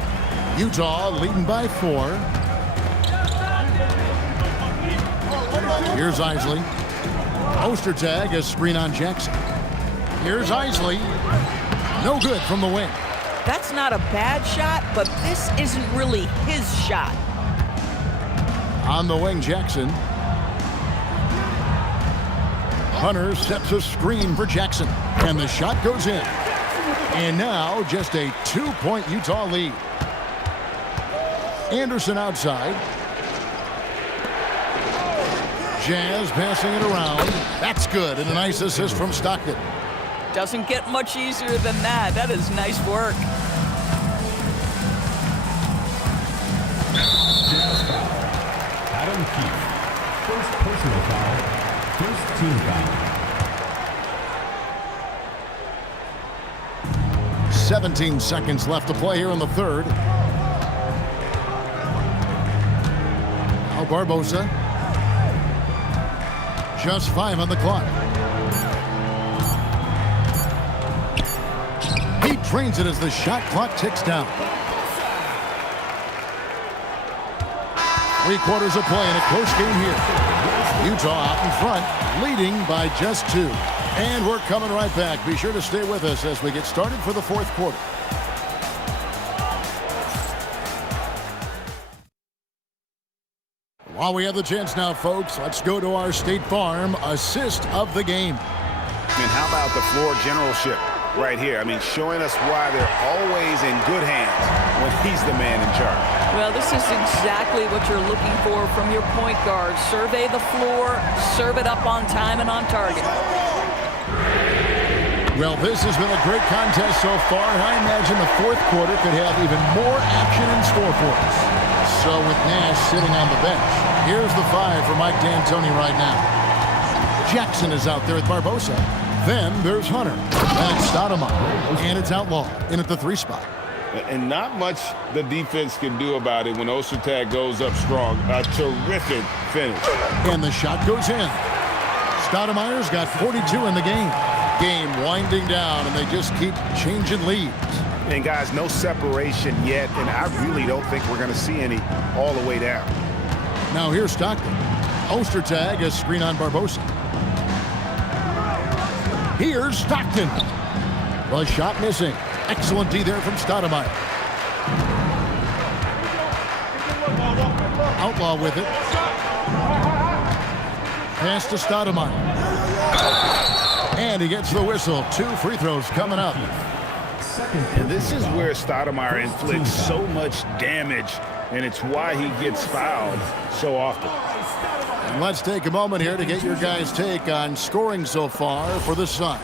Utah leading by 4. Here's Isley. Ostertag, a screen on Jackson. Here's Isley. No good from the wing. That's not a bad shot, but this isn't really his shot. On the wing, Jackson. Hunter sets a screen for Jackson. And the shot goes in. And now just a 2-point Utah lead. Anderson outside. Jazz passing it around. That's good. And a nice assist from Stockton. Doesn't get much easier than that. That is nice work. Jazz foul. Adam Keefe. First personal foul. First team foul. 17 seconds left to play here in the third. Now Barbosa. Just 5 on the clock. He trains it as the shot clock ticks down. 3 quarters of play in a close game here. Utah out in front, leading by just 2. And we're coming right back. Be sure to stay with us as we get started for the fourth quarter. While we have the chance now, folks, let's go to our State Farm assist of the game. mean, how about the floor generalship right here? I mean, showing us why they're always in good hands when he's the man in charge. Well, this is exactly what you're looking for from your point guard. Survey the floor, serve it up on time and on target. Well, this has been a great contest so far, and I imagine the fourth quarter could have even more action in store for us. So with Nash sitting on the bench, here's the 5 for Mike D'Antoni right now. Jackson is out there with Barbosa. Then there's Hunter. And it's Stoudemire. And it's Outlaw in at the 3 spot. And not much the defense can do about it when Ostertag goes up strong. A terrific finish. And the shot goes in. Stoudemire's got 42 in the game. Game winding down, and they just keep changing leads. And guys, no separation yet, and I really don't think we're going to see any all the way down. Now here's Stockton. Ostertag a screen on Barbosa. Here's Stockton. The shot missing. Excellent D there from Stoudemire. Outlaw with it. Pass to Stoudemire. And he gets the whistle. 2 free throws coming up. And this is where Stoudemire inflicts so much damage, and it's why he gets fouled so often. And let's take a moment here to get your guys' take on scoring so far for the Suns.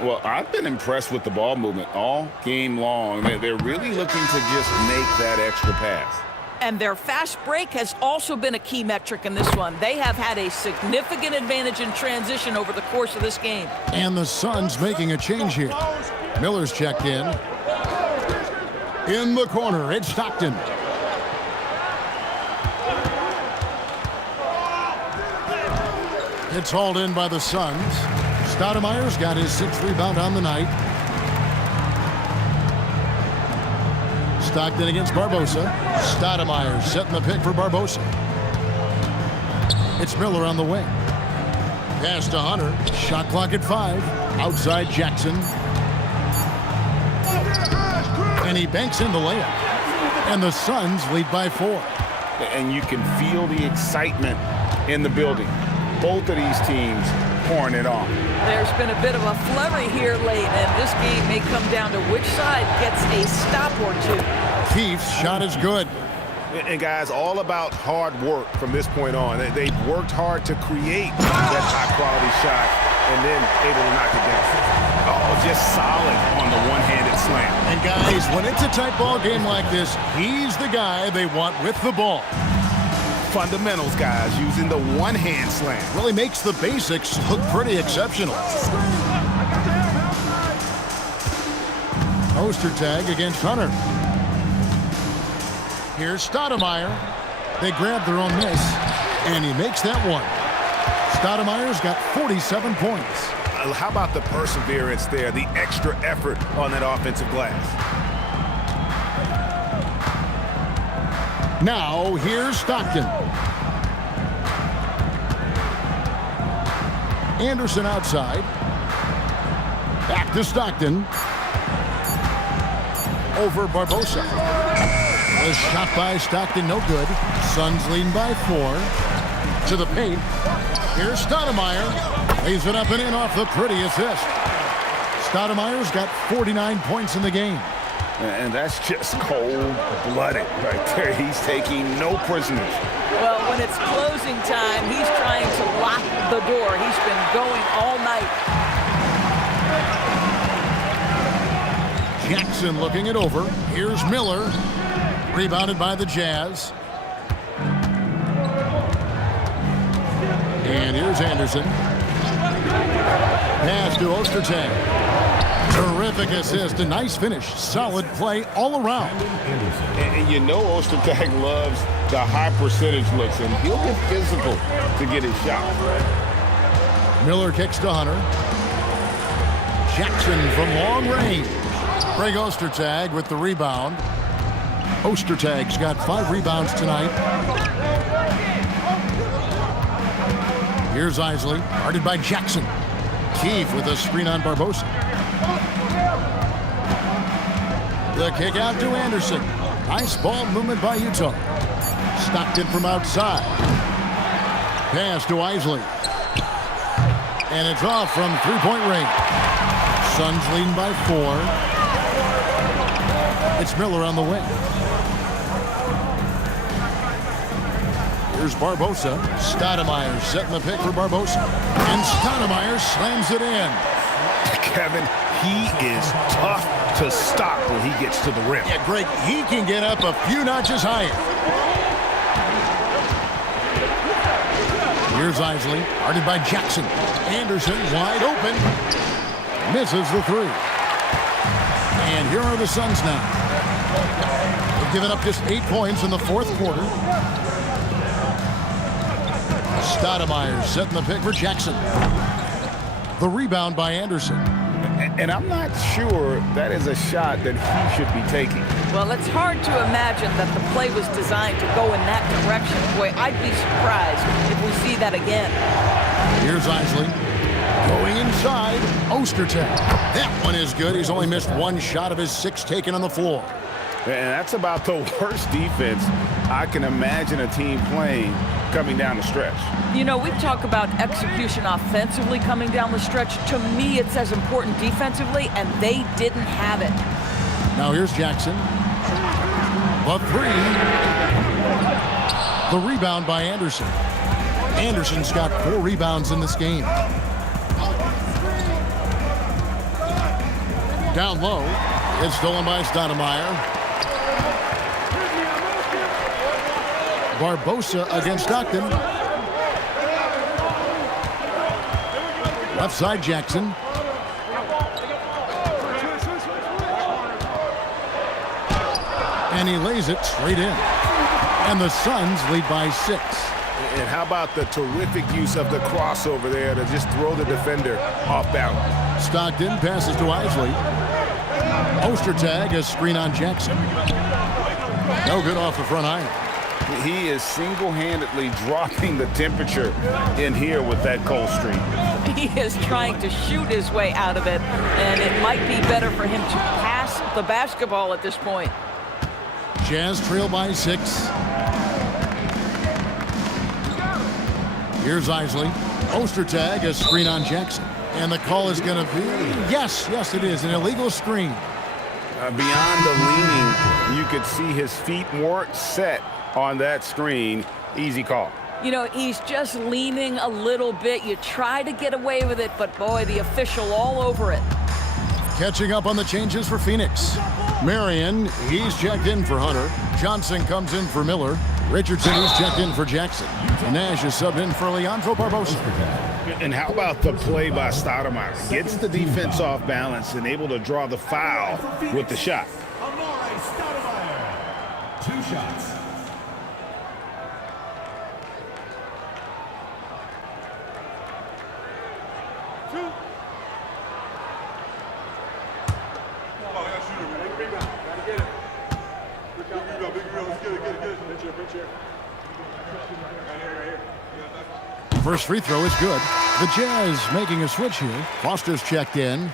Well, I've been impressed with the ball movement all game long. They're really looking to just make that extra pass. And their fast break has also been a key metric in this one. They have had a significant advantage in transition over the course of this game. And the Suns making a change here. Miller's checked in. In the corner, it's Stockton. It's hauled in by the Suns. Stoudemire's got his 6th rebound on the night. Stockton against Barbosa. Stoudemire setting the pick for Barbosa. It's Miller on the wing. Pass to Hunter. Shot clock at 5. Outside Jackson. And he banks in the layup. And the Suns lead by 4. And you can feel the excitement in the building. Both of these teams pouring it on. There's been a bit of a flurry here late, and this game may come down to which side gets a stop or 2. Keith's shot is good. And guys, all about hard work from this point on. They've worked hard to create that high-quality shot and then able to knock it down. Oh, just solid on the one-handed slam. And guys, when it's a tight ball game like this, he's the guy they want with the ball. Fundamentals, guys, using the one-hand slam. Really makes the basics look pretty exceptional. Ostertag against Hunter. Here's Stoudemire. They grab their own miss, and he makes that one. Stoudemire's got 47 points. How about the perseverance there, the extra effort on that offensive glass? Now, here's Stockton. Anderson outside. Back to Stockton. Over Barbosa. A shot by Stockton, no good. Suns leading by 4. To the paint. Here's Stoudemire. Lays it up and in off the pretty assist. Stoudemire's got 49 points in the game. And that's just cold-blooded right there. He's taking no prisoners. Well, when it's closing time, he's trying to lock the door. He's been going all night. Jackson looking it over. Here's Miller. Rebounded by the Jazz. And here's Anderson. Pass to Ostertag. Terrific assist, a nice finish. Solid play all around. And you know Ostertag loves the high percentage looks, and he'll get physical to get his shot. Miller kicks to Hunter. Jackson from long range. Greg Ostertag with the rebound. Ostertag's got 5 rebounds tonight. Here's Isley, guarded by Jackson. Keith with a screen on Barbosa. The kick out to Anderson. Nice ball movement by Utah. Stockton from outside. Pass to Isley. And it's off from three-point range. Suns leading by 4. It's Miller on the wing. Here's Barbosa. Stoudemire setting the pick for Barbosa. And Stoudemire slams it in. Kevin, he is tough to stop when he gets to the rim. Yeah, Greg, he can get up a few notches higher. Here's Isley, guarded by Jackson. Anderson wide open. Misses the 3. And here are the Suns now. They've given up just 8 points in the fourth quarter. Stoudemire setting the pick for Jackson. The rebound by Anderson. And I'm not sure that is a shot that he should be taking. Well, it's hard to imagine that the play was designed to go in that direction. Boy, I'd be surprised if we see that again. Here's Isley. Going inside. Ostertag. That one is good. He's only missed 1 shot of his 6 taken on the floor. And that's about the worst defense I can imagine a team playing coming down the stretch. You know, we talk about execution offensively coming down the stretch. To me, it's as important defensively, and they didn't have it. Now here's Jackson. The 3. The rebound by Anderson. Anderson's got 4 rebounds in this game. Down low. It's stolen by Stoudemire. Barbosa against Stockton. Left side Jackson. And he lays it straight in. And the Suns lead by 6. And how about the terrific use of the crossover there to just throw the defender off balance. Stockton passes to Isley. Ostertag, a screen on Jackson. No good off the front iron. He is single-handedly dropping the temperature in here with that cold streak. He is trying to shoot his way out of it, and it might be better for him to pass the basketball at this point. Jazz trail by 6. Here's Isley. Ostertag, a screen on Jackson. And the call is going to be, yes, it is, an illegal screen. Beyond the leaning, you could see his feet weren't set on that screen. Easy call. You know, he's just leaning a little bit. You try to get away with it, but boy, the official all over it. Catching up on the changes for Phoenix. Marion, he's checked in for Hunter. Johnson comes in for Miller. Richardson, he's checked in for Jackson. Nash is subbed in for Leandro Barbosa. And how about the play by Stoudemire? Gets the defense off balance and able to draw the foul with the shot. Amari Stoudemire. 2 shots. First free throw is good. The Jazz making a switch here. Foster's checked in.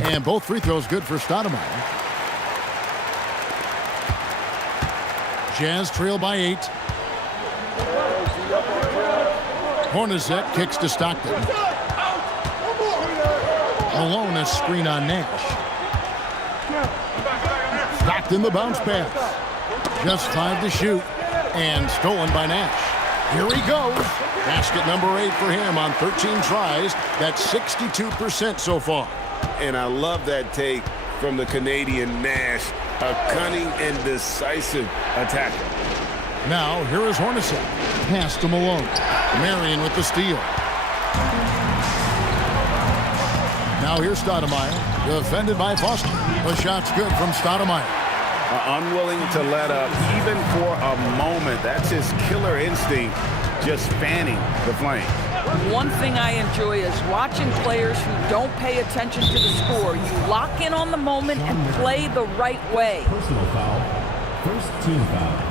And both free throws good for Stoudemire. Jazz trail by 8. Hornacek kicks to Stockton. Malone, a screen on Nash. Stockton the bounce pass. Just 5 to shoot. And stolen by Nash. Here he goes. Basket number 8 for him on 13 tries. That's 62% so far. And I love that take from the Canadian Nash. A cunning and decisive attacker. Now, here is Hornacek. Pass to Malone. Marion with the steal. Now here's Stoudemire. Defended by Foster. The shot's good from Stoudemire. Unwilling to let up even for a moment. That's his killer instinct, just fanning the flame. One thing I enjoy is watching players who don't pay attention to the score. You lock in on the moment and play the right way. Personal foul. First team foul.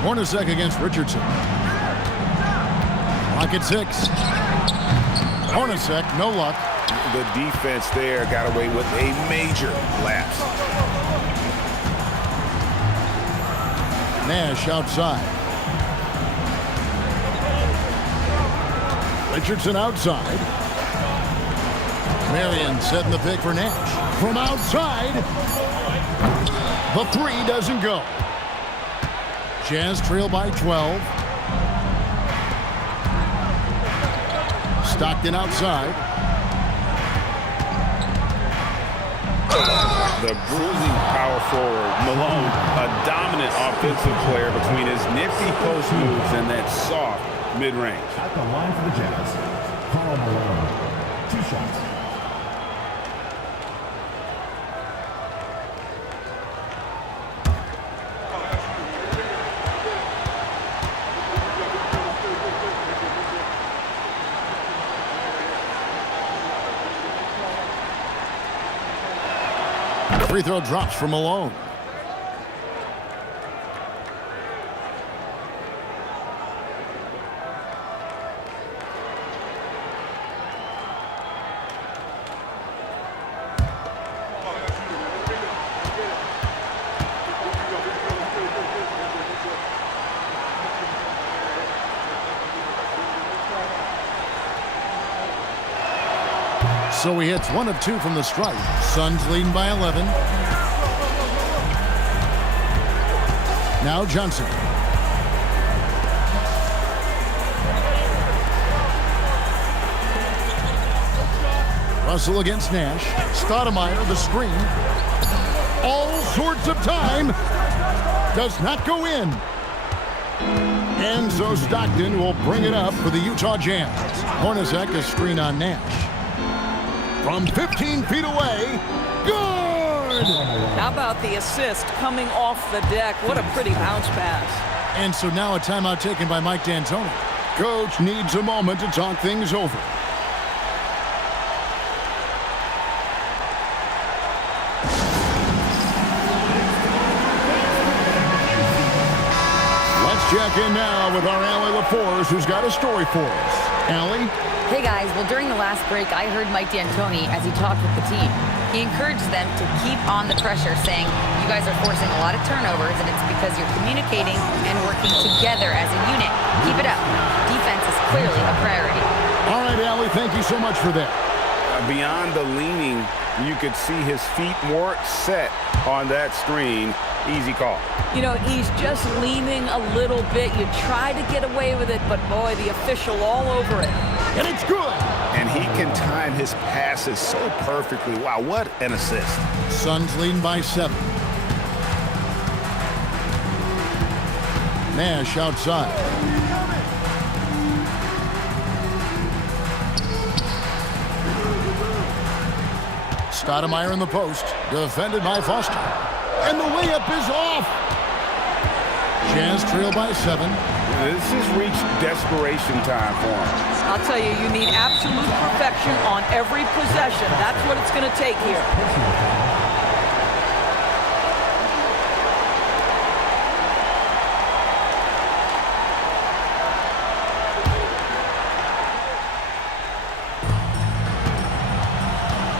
Hornacek against Richardson. Clock at 6. Hornacek, no luck. The defense there got away with a major lapse. Nash outside. Richardson outside. Marion setting the pick for Nash. From outside. The three doesn't go. Jazz trail by 12. Stockton outside. The bruising power forward, Malone, a dominant offensive player between his nifty post moves and that soft mid-range. At the line for the Jazz, Karl Malone. 2 shots. Free throw drops for Malone. So he hits 1 of 2 from the stripe. Suns leading by 11. Now Johnson. Russell against Nash. Stoudemire, the screen. All sorts of time. Does not go in. And so Stockton will bring it up for the Utah Jazz. Hornacek, a screen on Nash. From 15 feet away, good! How about the assist coming off the deck? What a pretty bounce pass. And so now a timeout taken by Mike D'Antoni. Coach needs a moment to talk things over. Let's check in now with our Allie LaForce, who's got a story for us. Allie? Hey guys, well during the last break, I heard Mike D'Antoni as he talked with the team. He encouraged them to keep on the pressure, saying, you guys are forcing a lot of turnovers and it's because you're communicating and working together as a unit. Keep it up. Defense is clearly a priority. All right, Allie, thank you so much for that. Beyond the leaning, you could see his feet more set on that screen. Easy call. You know, he's just leaning a little bit. You try to get away with it, but boy, the official all over it. And it's good. And he can time his passes so perfectly. Wow, what an assist. Suns leading by 7. Nash outside. Stoudemire in the post. Defended by Foster. And the layup is off. Jazz trail by 7. This has reached desperation time for him. I'll tell you, you need absolute perfection on every possession. That's what it's going to take here.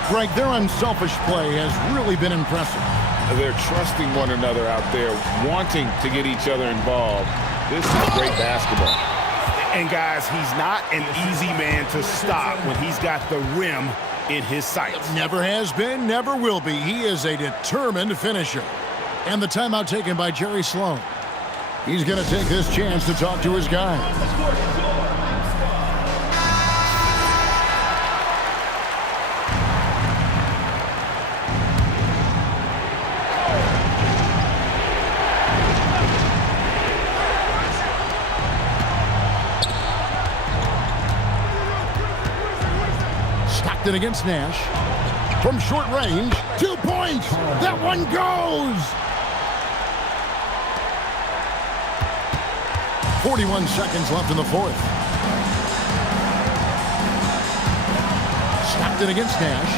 Greg, their unselfish play has really been impressive. They're trusting one another out there, wanting to get each other involved. This is great basketball. And guys, he's not an easy man to stop when he's got the rim in his sights. Never has been, never will be. He is a determined finisher. And the timeout taken by Jerry Sloan. He's going to take this chance to talk to his guys. Stockton against Nash. From short range, 2 points. That one goes. 41 seconds left in the fourth. Stockton against Nash.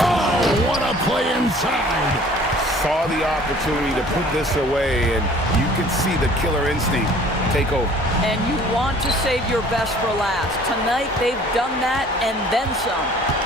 Oh, what a play inside. saw the opportunity to put this away, and you could see the killer instinct take over. And you want to save your best for last. Tonight, they've done that and then some.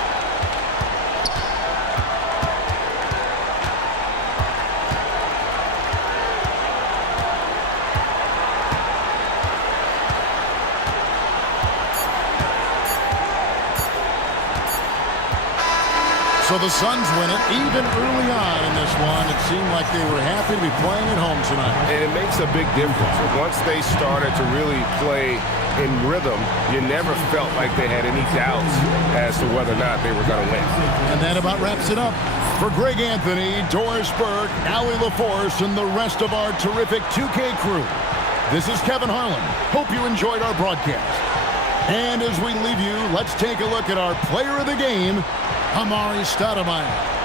So the Suns win it even early on in this one. It seemed like they were happy to be playing at home tonight. And it makes a big difference. Once they started to really play in rhythm, you never felt like they had any doubts as to whether or not they were going to win. And that about wraps it up. For Greg Anthony, Doris Burke, Allie LaForce, and the rest of our terrific 2K crew, this is Kevin Harlan. Hope you enjoyed our broadcast. And as we leave you, let's take a look at our player of the game, Amar'e Stoudemire.